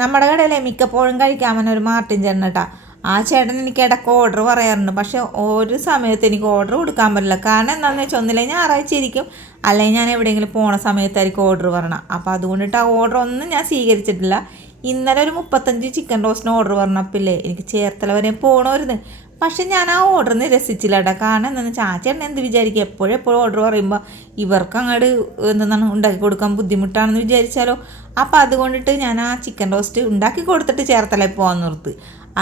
നമ്മുടെ കടയിലെ മിക്കപ്പോഴും കഴിക്കാൻ പറ്റുന്ന ഒരു മാർട്ടിൻ ചേട്ടൻ കേട്ടോ. ആ ചേട്ടൻ എനിക്ക് ഇടയ്ക്ക് ഓർഡർ പറയാറുണ്ട്. പക്ഷേ ഒരു സമയത്ത് എനിക്ക് ഓർഡർ കൊടുക്കാൻ പറ്റില്ല. കാരണം എന്താണെന്ന് വെച്ചാൽ ഒന്നില്ലെങ്കിൽ ഞായറാഴ്ച ഇരിക്കും, അല്ലെങ്കിൽ ഞാൻ എവിടെയെങ്കിലും പോണ സമയത്തായിരിക്കും ഓർഡർ പറയണം. അപ്പോൾ അതുകൊണ്ടിട്ട് ആ ഓർഡർ ഒന്നും ഞാൻ സ്വീകരിച്ചിട്ടില്ല. ഇന്നലെ ഒരു 35 ചിക്കൻ റോസ്റ്റിന് ഓർഡർ പറഞ്ഞപ്പില്ലേ എനിക്ക് ചേർത്തല വരെ പോകണമായിരുന്നു. പക്ഷെ ഞാൻ ആ ഓർഡർ നിരസിച്ചില്ല കേട്ടോ. കാരണം എന്താണെന്ന് വെച്ചാൽ ആ ചേട്ടൻ എന്ത് വിചാരിക്കും, എപ്പോഴും ഓർഡർ പറയുമ്പോൾ ഇവർക്ക് അങ്ങോട്ട് എന്താണ് ഉണ്ടാക്കി കൊടുക്കാൻ ബുദ്ധിമുട്ടാണെന്ന് വിചാരിച്ചാലോ. അപ്പോൾ അതുകൊണ്ടിട്ട് ഞാൻ ആ ചിക്കൻ റോസ്റ്റ് ഉണ്ടാക്കി കൊടുത്തിട്ട് ചേർത്തല പോകാൻ നിർത്തി.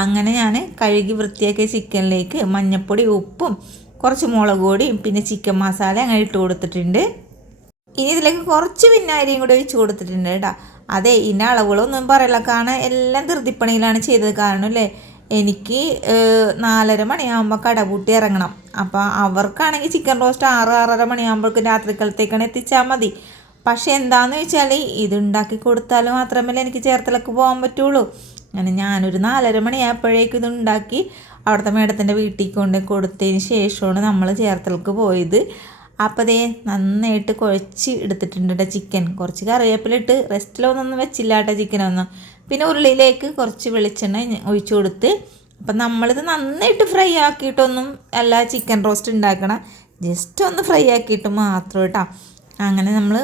അങ്ങനെ ഞാൻ കഴുകി വൃത്തിയാക്കിയ ചിക്കനിലേക്ക് മഞ്ഞൾപ്പൊടി, ഉപ്പും കുറച്ച് മുളക് പൊടിയും പിന്നെ ചിക്കൻ മസാല അങ്ങനെ ഇട്ട് കൊടുത്തിട്ടുണ്ട്. ഇനി ഇതിലേക്ക് കുറച്ച് വിനാഗിരിയും കൂടി ഒഴിച്ച് കൊടുത്തിട്ടുണ്ട് കേട്ടോ. അതെ, ഇന്ന അളവുകളൊന്നും പറയില്ല, കാരണം എല്ലാം ധൃതിപ്പണിയിലാണ് ചെയ്തത്. കാരണം അല്ലേ എനിക്ക് 4:30 മണിയാകുമ്പോൾ കടപൂട്ടി ഇറങ്ങണം. അപ്പോൾ അവർക്കാണെങ്കിൽ ചിക്കൻ റോസ്റ്റ് 6-6:30 മണിയാകുമ്പോഴേക്കും രാത്രിക്കാലത്തേക്കാണ് എത്തിച്ചാൽ മതി. പക്ഷേ എന്താണെന്ന് വെച്ചാൽ ഇതുണ്ടാക്കി കൊടുത്താൽ മാത്രമല്ല എനിക്ക് ചേർത്തലക്ക് പോകാൻ പറ്റുള്ളൂ. അങ്ങനെ ഞാനൊരു 4:30 മണിയായപ്പോഴേക്കും ഇതുണ്ടാക്കി അവിടുത്തെ മേഡത്തിൻ്റെ വീട്ടിൽ കൊണ്ട് കൊടുത്തതിന് ശേഷമാണ് നമ്മൾ ചേർത്തലക്ക് പോയത്. അപ്പോൾ അതേ നന്നായിട്ട് കുഴച്ച് എടുത്തിട്ടുണ്ട് കേട്ടോ ചിക്കൻ. കുറച്ച് കറിവേപ്പിലിട്ട് റെസ്റ്റിലൊന്നും വെച്ചില്ല കേട്ടോ ചിക്കനൊന്നും. പിന്നെ ഉരുളിയിലേക്ക് കുറച്ച് വെളിച്ചെണ്ണ ഒഴിച്ചു കൊടുത്ത്. അപ്പം നമ്മളിത് നന്നായിട്ട് ഫ്രൈ ആക്കിയിട്ടൊന്നും അല്ല ചിക്കൻ റോസ്റ്റ് ഉണ്ടാക്കണം, ജസ്റ്റ് ഒന്ന് ഫ്രൈ ആക്കിയിട്ട് മാത്രം കേട്ടോ. അങ്ങനെ നമ്മൾ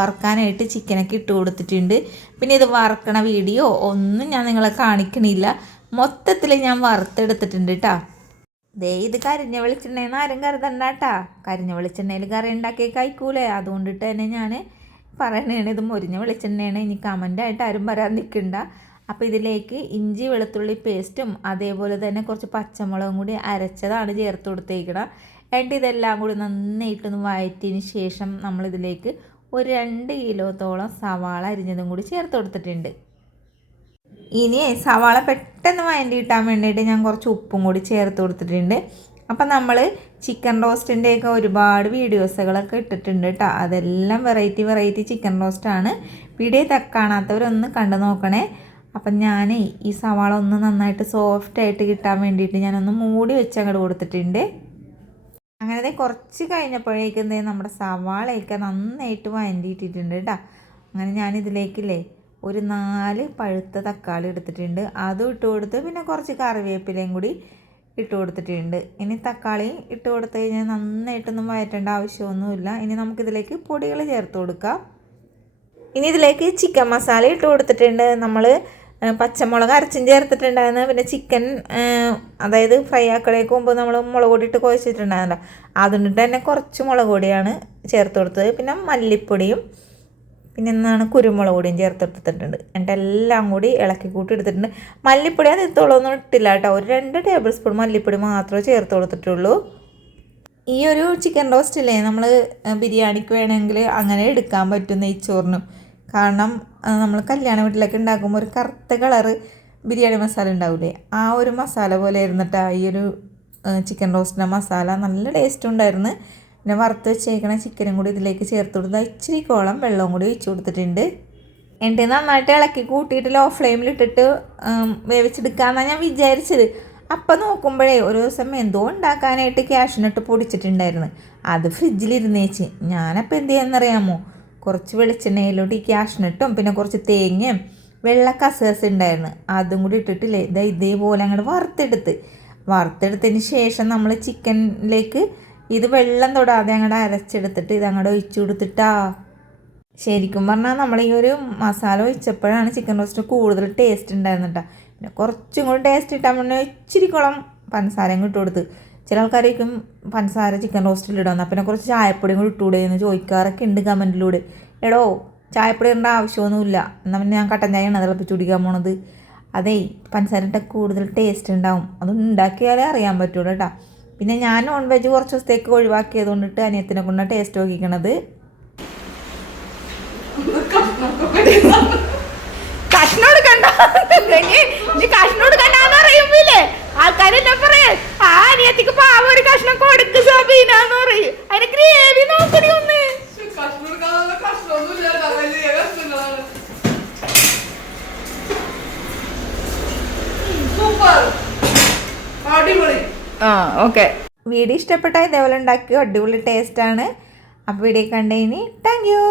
വറുക്കാനായിട്ട് ചിക്കനൊക്കെ ഇട്ട് കൊടുത്തിട്ടുണ്ട്. പിന്നെ ഇത് വറുക്കണ വീഡിയോ ഒന്നും ഞാൻ നിങ്ങളെ കാണിക്കണില്ല, മൊത്തത്തിൽ ഞാൻ വറുത്തെടുത്തിട്ടുണ്ട് കേട്ടോ. ദേ ഇത് കരിഞ്ഞ വെളിച്ചെണ്ണയെന്ന് ആരും കരുതണ്ട കേട്ടോ. കരിഞ്ഞ വെളിച്ചെണ്ണയിൽ കറി ഉണ്ടാക്കി കഴിക്കൂലേ, അതുകൊണ്ടിട്ട് തന്നെ ഞാൻ പറയണേണ് ഇത് മൊരിഞ്ഞ വെളിച്ചെണ്ണയാണ്. ഇനി കമൻ്റായിട്ട് ആരും വരാൻ നിൽക്കണ്ട. അപ്പോൾ ഇതിലേക്ക് ഇഞ്ചി വെളുത്തുള്ളി പേസ്റ്റും അതേപോലെ തന്നെ കുറച്ച് പച്ചമുളകും കൂടി അരച്ചതാണ് ചേർത്ത് കൊടുത്തേക്കണം. എന്നിട്ട് ഇതെല്ലാം കൂടി നന്നായിട്ടൊന്ന് വഴറ്റിയതിന് ശേഷം നമ്മളിതിലേക്ക് ഒരു 2 കിലോത്തോളം സവാള അരിഞ്ഞതും കൂടി ചേർത്ത് കൊടുത്തിട്ടുണ്ട്. ഇനി സവാള പെട്ടെന്ന് വഴറ്റി കിട്ടാൻ വേണ്ടിയിട്ട് ഞാൻ കുറച്ച് ഉപ്പും കൂടി ചേർത്ത് കൊടുത്തിട്ടുണ്ട്. അപ്പം നമ്മൾ ചിക്കൻ റോസ്റ്റിൻ്റെയൊക്കെ ഒരുപാട് വീഡിയോസുകളൊക്കെ ഇട്ടിട്ടുണ്ട് കേട്ടോ. അതെല്ലാം വെറൈറ്റി ചിക്കൻ റോസ്റ്റാണ്. വീഡിയോ കാണാത്തവരൊന്ന് കണ്ടു നോക്കണേ. അപ്പം ഞാൻ ഈ സവാള ഒന്ന് നന്നായിട്ട് സോഫ്റ്റായിട്ട് കിട്ടാൻ വേണ്ടിയിട്ട് ഞാനൊന്ന് മൂടി വെച്ച് അങ്ങോട്ട് കൊടുത്തിട്ടുണ്ട്. അങ്ങനെ കുറച്ച് കഴിഞ്ഞപ്പോഴേക്കും നമ്മുടെ സവാളയൊക്കെ നന്നായിട്ട് വഴറ്റിയിട്ടിട്ടുണ്ട് കേട്ടോ. അങ്ങനെ ഞാനിതിലേക്കില്ലേ ഒരു 4 പഴുത്ത തക്കാളി എടുത്തിട്ടുണ്ട്, അതും ഇട്ട് കൊടുത്ത് പിന്നെ കുറച്ച് കറിവേപ്പിലയും കൂടി ഇട്ട് കൊടുത്തിട്ടുണ്ട്. ഇനി തക്കാളി ഇട്ട് കൊടുത്തു കഴിഞ്ഞാൽ നന്നായിട്ടൊന്നും വഴറ്റേണ്ട ആവശ്യമൊന്നുമില്ല. ഇനി നമുക്കിതിലേക്ക് പൊടികൾ ചേർത്ത് കൊടുക്കാം. ഇനി ഇതിലേക്ക് ചിക്കൻ മസാല ഇട്ട് കൊടുത്തിട്ടുണ്ട്. നമ്മൾ പച്ചമുളക് അരച്ചും ചേർത്തിട്ടുണ്ടായിരുന്നു. പിന്നെ ചിക്കൻ അതായത് ഫ്രൈ ആക്കണേക്ക് മുമ്പ് നമ്മൾ മുളക് പൊടി ഇട്ട് കുഴച്ചിട്ടുണ്ടായിരുന്നല്ലോ, അതുകൊണ്ടിട്ട് തന്നെ കുറച്ച് മുളക് പൊടിയാണ് ചേർത്ത് കൊടുത്തത്. പിന്നെ മല്ലിപ്പൊടിയും പിന്നെ കുരുമുളക് പൊടിയും ചേർത്തെടുത്തിട്ടുണ്ട്. എന്നിട്ട് എല്ലാം കൂടി ഇളക്കി കൂട്ടി എടുത്തിട്ടുണ്ട്. മല്ലിപ്പൊടി അത് ഇത്തോളൊന്നും ഇട്ടില്ല കേട്ടോ, ഒരു 2 ടേബിൾ സ്പൂൺ മല്ലിപ്പൊടി മാത്രമേ ചേർത്ത് കൊടുത്തിട്ടുള്ളൂ. ഈ ഒരു ചിക്കൻ റോസ്റ്റ് ഇല്ലേ നമ്മൾ ബിരിയാണിക്ക് വേണമെങ്കിൽ അങ്ങനെ എടുക്കാൻ പറ്റും, നെയ്ച്ചോറിനും. കാരണം നമ്മൾ കല്യാണ വീട്ടിലൊക്കെ ഉണ്ടാക്കുമ്പോൾ ഒരു കറുത്ത കളറ് ബിരിയാണി മസാല ഉണ്ടാവില്ലേ, ആ ഒരു മസാല പോലെ ഇരുന്നിട്ട് ഈ ഒരു ചിക്കൻ റോസ്റ്റിൻ്റെ മസാല നല്ല ടേസ്റ്റ് ഉണ്ടായിരുന്നു. പിന്നെ വറുത്ത് വെച്ചേക്കണ ചിക്കനും കൂടി ഇതിലേക്ക് ചേർത്ത് കൊടുത്ത് ഇച്ചിരി കോളം വെള്ളവും കൂടി ഒഴിച്ച് കൊടുത്തിട്ടുണ്ട്. എന്നിട്ട് നന്നായിട്ട് ഇളക്കി കൂട്ടിയിട്ട് ലോ ഫ്ലെയിമിലിട്ടിട്ട് വേവിച്ചെടുക്കാമെന്നാണ് ഞാൻ വിചാരിച്ചത്. അപ്പം നോക്കുമ്പോഴേ ഒരു ദിവസം എന്തോ ഉണ്ടാക്കാനായിട്ട് ക്യാഷ്നട്ട് പൊടിച്ചിട്ടുണ്ടായിരുന്നു, അത് ഫ്രിഡ്ജിലിരുന്നേച്ച്. ഞാനപ്പോൾ എന്ത് ചെയ്യാമെന്നറിയാമോ, കുറച്ച് വെളിച്ചെണ്ണയിലോട്ട് ഈ ക്യാഷ്നട്ടും പിന്നെ കുറച്ച് തേങ്ങയും വെള്ള കസകസ് ഉണ്ടായിരുന്നു അതും കൂടി ഇട്ടിട്ടില്ലേ ഇതേപോലെ അങ്ങോട്ട് വറുത്തെടുത്തതിന് ശേഷം നമ്മൾ ചിക്കനിലേക്ക് ഇത് വെള്ളം തൊടാതെ അങ്ങോട്ട് അരച്ചെടുത്തിട്ട് ഇതങ്ങോട്ട് ഒഴിച്ചു കൊടുത്തിട്ടാ. ശരിക്കും പറഞ്ഞാൽ നമ്മൾ ഈ ഒരു മസാല ഒഴിച്ചപ്പോഴാണ് ചിക്കൻ റോസ്റ്റ് കൂടുതൽ ടേസ്റ്റ് ഉണ്ടായിരുന്നു കേട്ടോ. പിന്നെ കുറച്ചും കൂടി ടേസ്റ്റ് കിട്ടാൻ വേണ്ടി ഇച്ചിരി കുളം പഞ്ചസാരയും ഇട്ട് കൊടുത്ത്. ചില ആൾക്കാരേക്കും പഞ്ചസാര ചിക്കൻ റോസ്റ്റിൽ ഇടാമെന്നാൽ പിന്നെ കുറച്ച് ചായപ്പൊടിയും കൂടി ഇട്ടുകൂടെ എന്ന് ചോദിക്കാറൊക്കെ ഉണ്ട് കമൻറ്റിലൂടെ. എടോ ചായപ്പൊടി ഇടേണ്ട ആവശ്യമൊന്നുമില്ല, എന്നാൽ പിന്നെ ഞാൻ കട്ടൻ ചായയാണ് തിളപ്പിച്ച് കുടിക്കാൻ പോണത്. അതേ പഞ്ചസാര ഇട്ടാൽ കൂടുതൽ ടേസ്റ്റ് ഉണ്ടാവും, അത് ഉണ്ടാക്കിയാലേ അറിയാൻ പറ്റുള്ളൂ കേട്ടോ. പിന്നെ ഞാൻ നോൺ വെജ് കുറച്ച് ദിവസത്തേക്ക് ഒഴിവാക്കിയത് കൊണ്ടിട്ട് അനിയത്തിനെ കൊണ്ടാണ് ടേസ്റ്റ് നോക്കിക്കണത്. കഷ്ണോട് കണ്ടാന്ന് പറയുമ്പില്ലേ ആൾക്കാരെന്നെ പറയേ ആ അനിയത്തിക്ക് പാവ ഒരു കഷ്ണം കൊടുക്ക് സബീനാന്ന് പറയും. അതിന് ഗ്രേവി നോക്കണി ഒന്ന്. ഓക്കെ, വീഡിയോ ഇഷ്ടപ്പെട്ടാൽ ഇതേപോലെ ഉണ്ടാക്കിയോ, അടിപൊളി ടേസ്റ്റാണ്. അപ്പോൾ വീഡിയോ കണ്ടതിന് താങ്ക് യു.